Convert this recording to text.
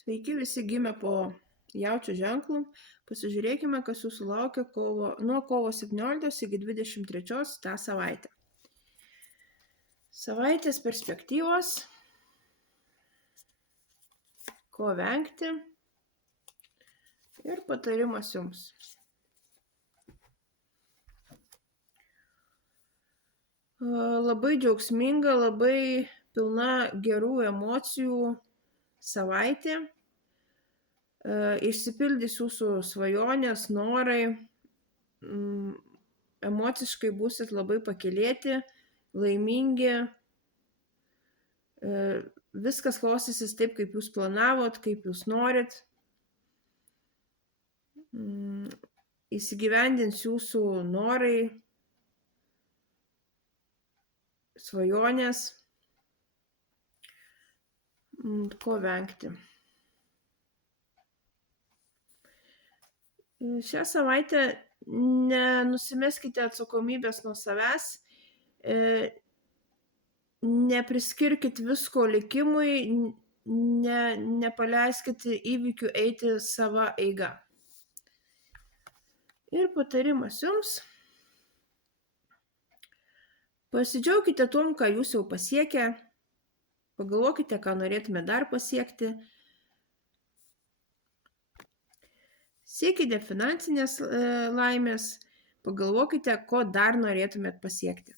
Sveiki visi gimę po jaučio ženklu. Pasižiūrėkime, kas jūsų laukia nuo kovo 17 iki 23 tą savaitę. Savaitės perspektyvos, ko vengti ir patarimas jums. Labai džiaugsminga, labai pilna gerų emocijų savaitė. Išsipildys jūsų svajonės, norai, emociškai būsit labai pakylėti, laimingi, viskas klostysis taip, kaip jūs planavot, kaip jūs norit, įsigyvendins jūsų norai, svajonės, ko vengti. Šią savaitę nenusimeskite atsakomybės nuo savęs, nepriskirkit visko likimui, nepaleiskit įvykių eiti sava eiga. Ir patarimas jums. Pasidžiaukite tom, ką jūs jau pasiekę, pagalvokite, ką norėtume dar pasiekti. Siekite finansinės laimės, pagalvokite, ko dar norėtumėt pasiekti.